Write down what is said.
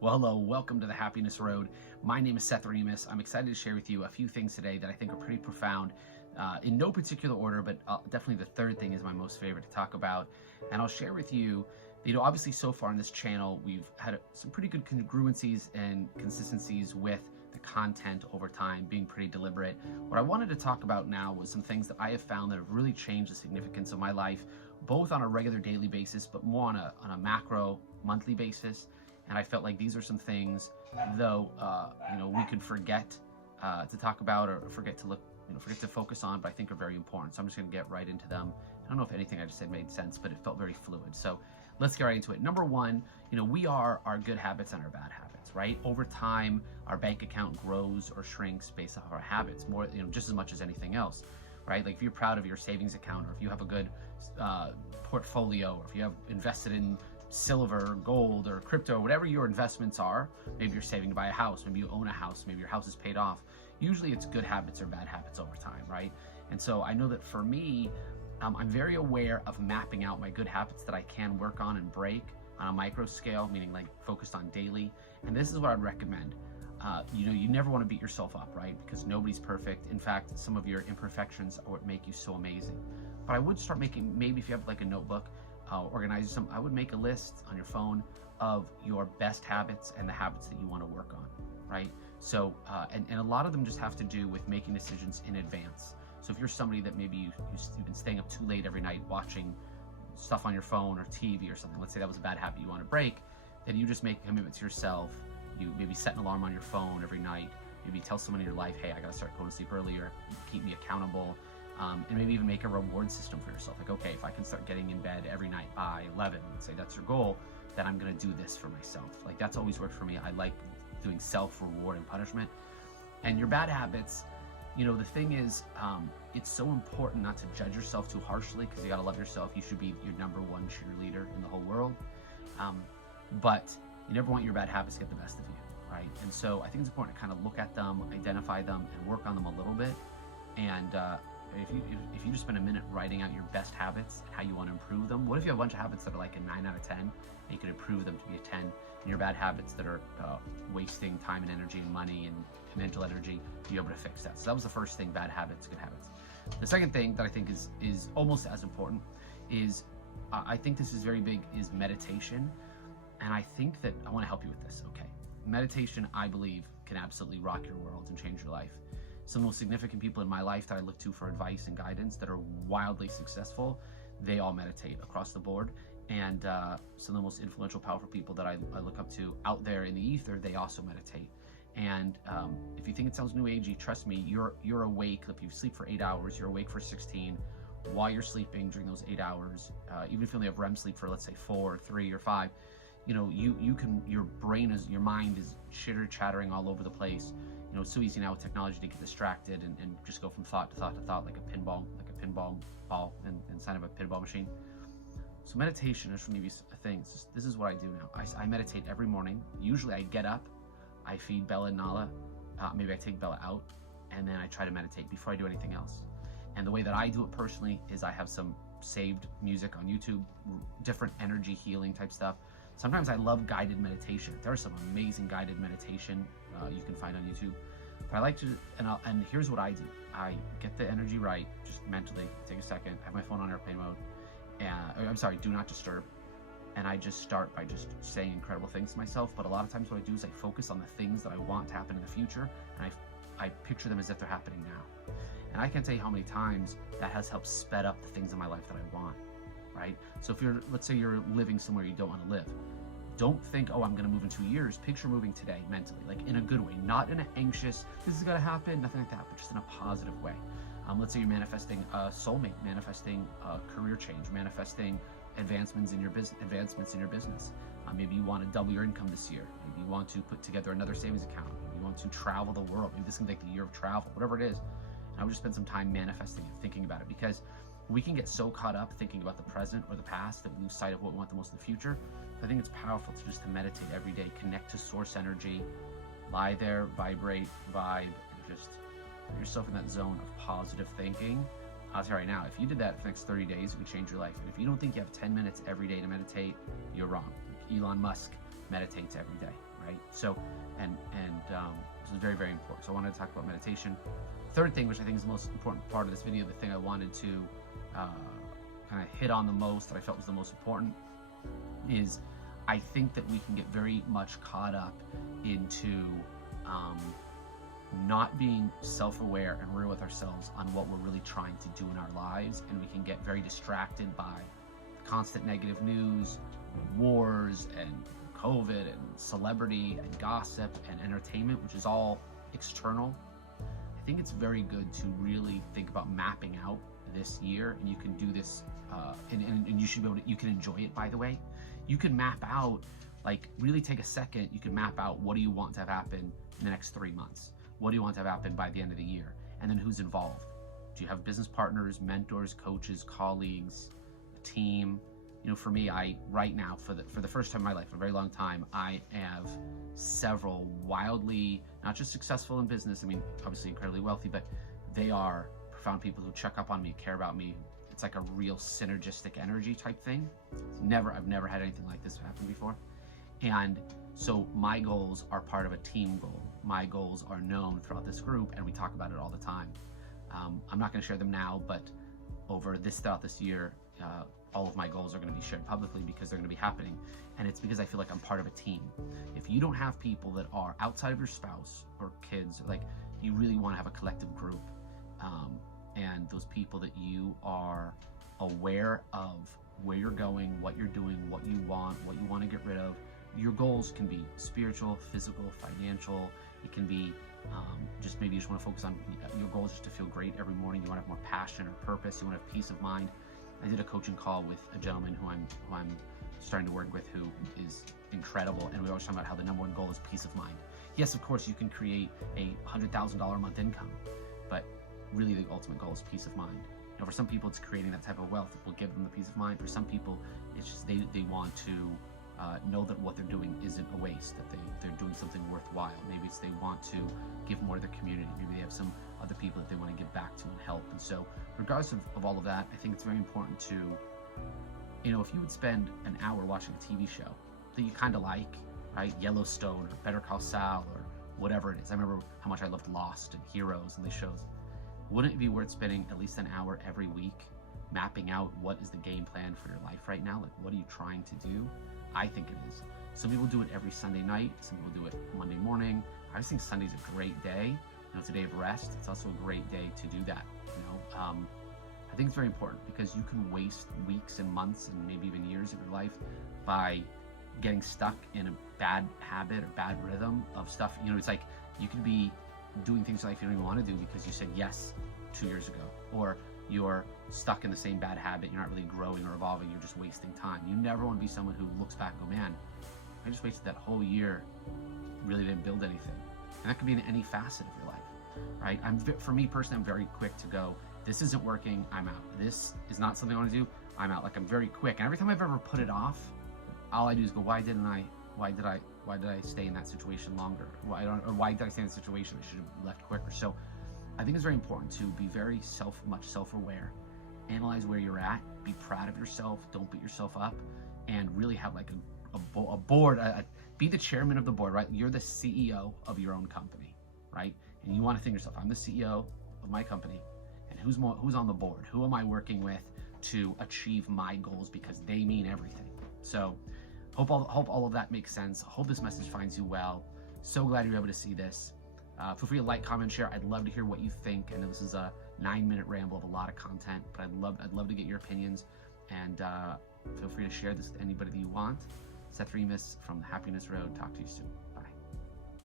Well, hello, welcome to the Happiness Road. My name is Seth Remis. I'm excited to share with you a few things today that I think are pretty profound, in no particular order, but definitely the third thing is my most favorite to talk about. And I'll share with you, obviously so far on this channel, we've had some pretty good congruencies and consistencies with the content over time, being pretty deliberate. What I wanted to talk about now was some things that I have found that have really changed the significance of my life, both on a regular daily basis, but more on a macro monthly basis. And I felt like these are some things, though, we could forget to talk about or forget to focus on, but I think are very important. So I'm just going to get right into them. I don't know if anything I just said made sense, but it felt very fluid. So let's get right into it. Number one, we are our good habits and our bad habits, right? Over time, our bank account grows or shrinks based off our habits, more, just as much as anything else, right? Like if you're proud of your savings account, or if you have a good portfolio, or if you have invested in silver or gold or crypto, whatever your investments are, maybe you're saving to buy a house, maybe you own a house, maybe your house is paid off. Usually it's good habits or bad habits over time, right? And so I know that for me, I'm very aware of mapping out my good habits that I can work on and break on a micro scale, meaning like focused on daily. And this is what I'd recommend. You never want to beat yourself up, right? Because nobody's perfect. In fact, some of your imperfections are what make you so amazing. But I would start making, maybe if you have like a notebook, organize some, I would make a list on your phone of your best habits and the habits that you want to work on, right? So, and a lot of them just have to do with making decisions in advance. So if you're somebody that maybe you've been staying up too late every night watching stuff on your phone or TV or something, let's say that was a bad habit you want to break, then you just make a commitment to yourself. You maybe set an alarm on your phone every night. Maybe tell someone in your life, hey, I got to start going to sleep earlier, keep me accountable. And maybe even make a reward system for yourself. Like, okay, if I can start getting in bed every night by 11, let's say that's your goal, then I'm gonna do this for myself. Like that's always worked for me. I like doing self-reward and punishment. And your bad habits, the thing is, it's so important not to judge yourself too harshly, because you gotta love yourself. You should be your number one cheerleader in the whole world. But you never want your bad habits to get the best of you, right? And so I think it's important to kind of look at them, identify them, and work on them a little bit. And if you just spend a minute writing out your best habits and how you want to improve them, what if you have a bunch of habits that are like a 9 out of 10 and you could improve them to be a 10, and your bad habits that are wasting time and energy and money and mental energy, be able to fix that. So that was the first thing: bad habits, good habits. The second thing that I think is almost as important is, I think this is very big, is meditation. And I think that I want to help you with this. Okay, meditation, I believe, can absolutely rock your world and change your life. Some of the most significant people in my life that I look to for advice and guidance that are wildly successful, they all meditate across the board. And some of the most influential, powerful people that I look up to out there in the ether, they also meditate. And if you think it sounds new agey, trust me, you're awake. If you sleep for 8 hours, you're awake for 16. While you're sleeping during those 8 hours, even if you only have REM sleep for, let's say, 4 or 3 or 5, your mind is chitter-chattering all over the place. It's so easy now with technology to get distracted and just go from thought to thought to thought, like a pinball ball inside of a pinball machine. So meditation is for me a thing. This is what I do now. I meditate every morning. Usually I get up, I feed Bella and Nala, maybe I take Bella out, and then I try to meditate before I do anything else. And the way that I do it personally is I have some saved music on YouTube, different energy healing type stuff. Sometimes I love guided meditation. There are some amazing guided meditation you can find on YouTube. But I like to, and here's what I do. I get the energy right, just mentally, take a second, I have my phone on airplane mode, and do not disturb. And I just start by just saying incredible things to myself. But a lot of times what I do is I focus on the things that I want to happen in the future, and I picture them as if they're happening now. And I can't tell you how many times that has helped sped up the things in my life that I want, right? So if let's say you're living somewhere you don't want to live, don't think, oh, I'm going to move in 2 years. Picture moving today mentally, like in a good way, not in an anxious, this is going to happen, nothing like that, but just in a positive way. Let's say you're manifesting a soulmate, manifesting a career change, manifesting advancements in your business. Maybe you want to double your income this year. Maybe you want to put together another savings account. Maybe you want to travel the world. Maybe this can be like the year of travel, whatever it is. And I would just spend some time manifesting it, thinking about it, because we can get so caught up thinking about the present or the past that we lose sight of what we want the most in the future. I think it's powerful to meditate every day, connect to source energy, lie there, vibrate, vibe, and just put yourself in that zone of positive thinking. I'll tell you right now, if you did that for the next 30 days, it would change your life. And if you don't think you have 10 minutes every day to meditate, you're wrong. Elon Musk meditates every day. right? So, this is very, very important. So I wanted to talk about meditation. Third thing, which I think is the most important part of this video, the thing I wanted to kind of hit on the most, that I felt was the most important, is I think that we can get very much caught up into not being self-aware and real with ourselves on what we're really trying to do in our lives, and we can get very distracted by the constant negative news, wars, and COVID, and celebrity, and gossip, and entertainment, which is all external. I think it's very good to really think about mapping out this year, and you can do this, and you should be able to, you can enjoy it, by the way. You can map out, like, really take a second, you can map out what do you want to have happen in the next 3 months? What do you want to have happen by the end of the year? And then who's involved? Do you have business partners, mentors, coaches, colleagues, a team? You know, for me, right now, for the first time in my life, for a very long time, I have several wildly, not just successful in business, I mean, obviously incredibly wealthy, but they are profound people who check up on me, care about me. It's like a real synergistic energy type thing. I've never had anything like this happen before. And so my goals are part of a team goal. My goals are known throughout this group, and we talk about it all the time. I'm not going to share them now, but throughout this year, all of my goals are going to be shared publicly because they're going to be happening. And it's because I feel like I'm part of a team. If you don't have people that are outside of your spouse or kids, like, you really want to have a collective group, and those people that you are aware of where you're going, what you're doing, what you want to get rid of. Your goals can be spiritual, physical, financial. It can be just maybe you just want to focus on your goals, just to feel great every morning. You want to have more passion or purpose. You want to have peace of mind. I did a coaching call with a gentleman who I'm starting to work with, who is incredible, and we always talk about how the number one goal is peace of mind. Yes, of course, you can create a $100,000 a month income, but really the ultimate goal is peace of mind. You know, for some people, it's creating that type of wealth that will give them the peace of mind. For some people, it's just they want to know that what they're doing isn't a waste, that they're doing something worthwhile. Maybe it's they want to give more to their community. Maybe they have some other people that they want to give back to and help. And so regardless of all of that, I think it's very important to, you know, if you would spend an hour watching a TV show that you kind of like, right? Yellowstone or Better Call Saul or whatever it is. I remember how much I loved Lost and Heroes and these shows. Wouldn't it be worth spending at least an hour every week mapping out what is the game plan for your life right now? Like, what are you trying to do? I think it is. Some people do it every Sunday night. Some people do it Monday morning. I just think Sunday's a great day. You know, it's a day of rest. It's also a great day to do that. You know, I think it's very important because you can waste weeks and months and maybe even years of your life by getting stuck in a bad habit or bad rhythm of stuff. You know, it's like you could be doing things in life you don't even want to do because you said yes 2 years ago, or you're stuck in the same bad habit. You're not really growing or evolving. You're just wasting time. You never want to be someone who looks back and go, man, I just wasted that whole year, really didn't build anything. And that could be in any facet of your life, right? For me personally, I'm very quick to go, this isn't working, I'm out. This is not something I want to do, I'm out. Like, I'm very quick. And every time I've ever put it off, all I do is go, why did I stay in that situation longer? Why did I stay in the situation? I should have left quicker. So I think it's very important to be very much self-aware, analyze where you're at, be proud of yourself, don't beat yourself up, and really have like a board, be the chairman of the board, right? You're the CEO of your own company, right? And you want to think to yourself, I'm the CEO of my company, and who's on the board? Who am I working with to achieve my goals, because they mean everything. So hope all of that makes sense. Hope this message finds you well. So glad you're able to see this. Feel free to like, comment, share. I'd love to hear what you think. I know this is a 9-minute ramble of a lot of content, but I'd love to get your opinions, and feel free to share this with anybody that you want. Seth Remis from the Happiness Road. Talk to you soon.